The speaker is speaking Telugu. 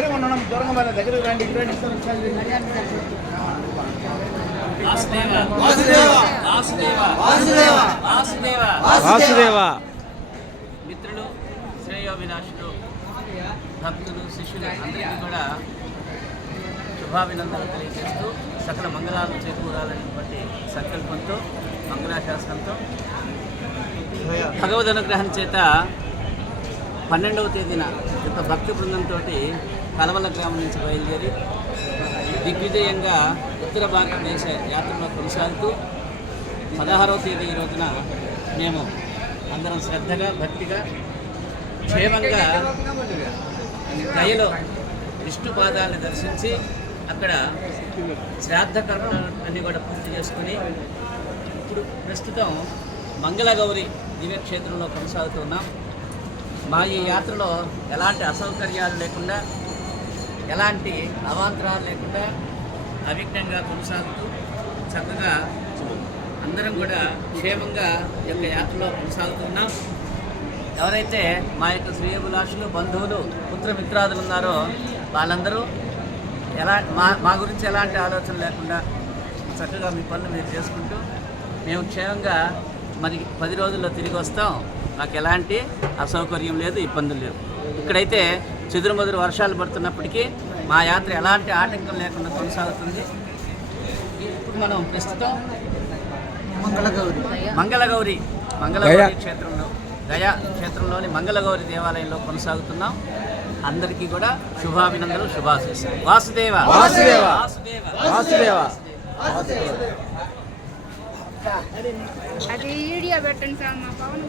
దగ్గర ఉన్నాం దూరంగా మన దగ్గర రండి వాసుదేవ మిత్రులు శ్రేయోభిలాషులు భక్తులు శిష్యులు అందరికీ కూడా శుభాభినందనలు తెలియజేస్తూ సకల మంగళాలు చేకూరాలనేటువంటి సంకల్పంతో మంగళాశాసనంతో భగవద్ అనుగ్రహం చేత 12వ తేదీన యొక్క భక్తి బృందంతో కలవల గ్రామం నుంచి బయలుదేరి దిగ్విజయంగా ఉత్తర భారతదేశ యాత్రలో కొనసాగుతూ 16వ తేదీ ఈ రోజున మేము అందరం శ్రద్ధగా భక్తిగా క్షేమంగా గయలో విష్ణు పాదాలను దర్శించి అక్కడ శ్రాద్ధ కర్మలన్నీ కూడా పూర్తి చేసుకుని ఇప్పుడు ప్రస్తుతం మంగళగౌరి దివ్యక్షేత్రంలో కొనసాగుతున్నాం. మా ఈ యాత్రలో ఎలాంటి అసౌకర్యాలు లేకుండా ఎలాంటి అవాంతరాలు లేకుండా అవిఘ్నంగా కొనసాగుతూ చక్కగా అందరం కూడా క్షేమంగా ఈ యొక్క యాత్రలో కొనసాగుతున్నాం. ఎవరైతే మా యొక్క శ్రేయోభిలాషులు బంధువులు పుత్రమిత్రాదులు ఉన్నారో వాళ్ళందరూ మా గురించి ఎలాంటి ఆలోచన లేకుండా చక్కగా మీ పనులు మీరు చేసుకుంటూ మేము క్షేమంగా మరి 10 రోజుల్లో తిరిగి వస్తాం. నాకు ఎలాంటి అసౌకర్యం లేదు, ఇబ్బందులు లేవు. ఇక్కడైతే చెదురుమదురు వర్షాలు పడుతున్నప్పటికీ మా యాత్ర ఎలాంటి ఆటంకం లేకుండా కొనసాగుతుంది. ఇప్పుడు మనం ప్రస్తుతం మంగళగౌరి క్షేత్రంలో గయా క్షేత్రంలోని మంగళగౌరి దేవాలయంలో కొనసాగుతున్నాం. అందరికీ కూడా శుభాభినందనలు, శుభాశీస్సులు. వాసుదేవ వాసుదేవ వాసుదేవ. వాసుదేవ. అది వీడియో పెట్టండి సార్ మా పవన్